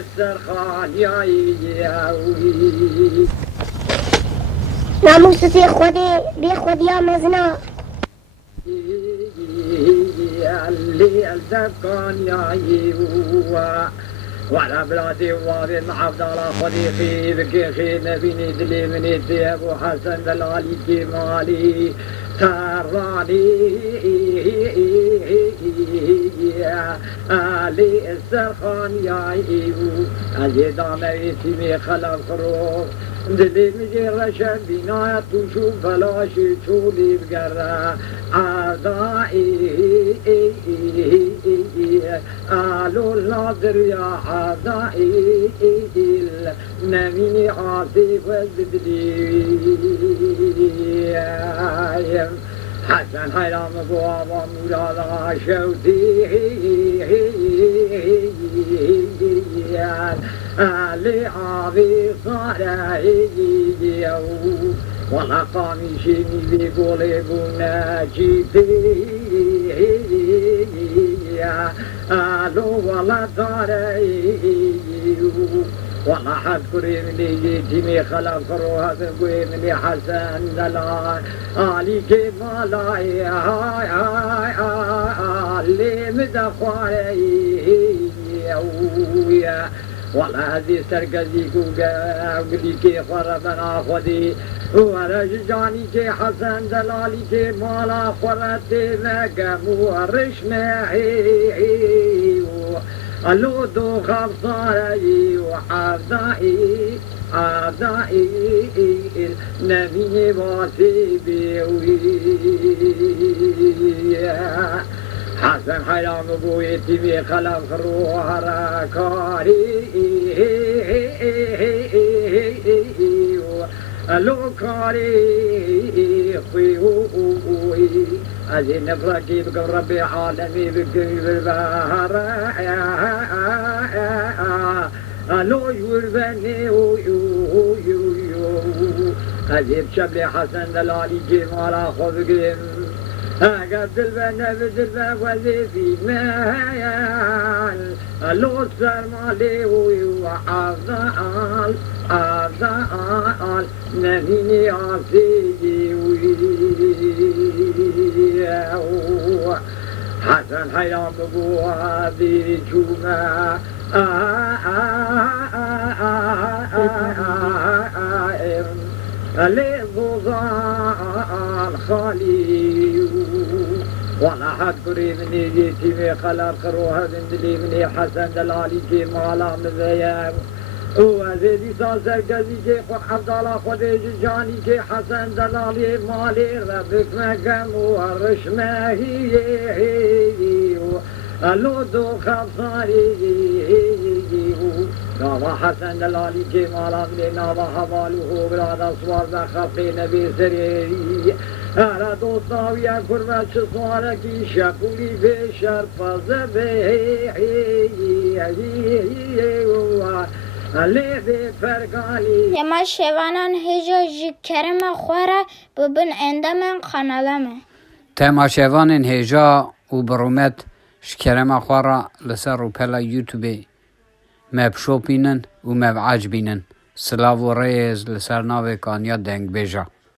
السرخان يا ياوي ناموسي خودي بخود يا مزنا اللي الزبكان يا يوا وعلى بلادي وابي مع عبد الله خدي خي بكي خي نبيني دلي مني دي ابو حسن دلالي جمالي تراني علي السرخان يا ايو علي دامي تيمي خلق روح دلي مجي رشد بناية تشوف بلاشي تشولي بقرة عدائي قالوا الناظر يا عدائي نميني عاصف البدري حسن حيرام بوابا مولانا شوتي اللي عابي صارعي والله قامشيني بيقولي بنا جيتي قالوا والله صارعي والله حذكري مني جيتي خلق روها بقوي مني حسن دلال علي كمالاي هاي هاي اللي مدخواري والله هذه سرقزي قولي كي خربنا خودي ورجعني كي حسن دلالي كي مالا خورتي مقام ورشمعي اللو دو خبصاري وحفظائي عفظائي نبي واسبي حسن حيرام بويتي بخلف روح راكاري لو كاري خوي أزين نفرقي بك ربي عالمي بك بالبهر لو يوربني أزيب شبلي حسن دلالي جمال خذ قد البنا بدل وظيفي مهيال لو سرمالي وعفضال عفضال نهيني عصيدي حسن حيام بوادي جمع للظظان خالي والله حد قريب مني جيتي خلق روها بندلي مني حسن دلالي جمالا مذيب وزيدي ساسر قزي كي عبد الله خديج جاني كي حسن دلالي مالي ربك مقام ورشمهي اللو دو خبصاري نابا حسن دلالي جمالا ملي نابا حباله براد أصوار بخفي نبي سريري أرى دوستاويا كرمة شصواركي شكولي بشر فزبي يما شوانان هجا جي كرم خوارا ببن عندما خانالامه تماشاوان هجا و برومت شكرم خوارا لسر و پلا یوتیوبی مبشو بینن و مبعج بینن سلاو و ریز لسر ناوی کانیا دنگ بیجا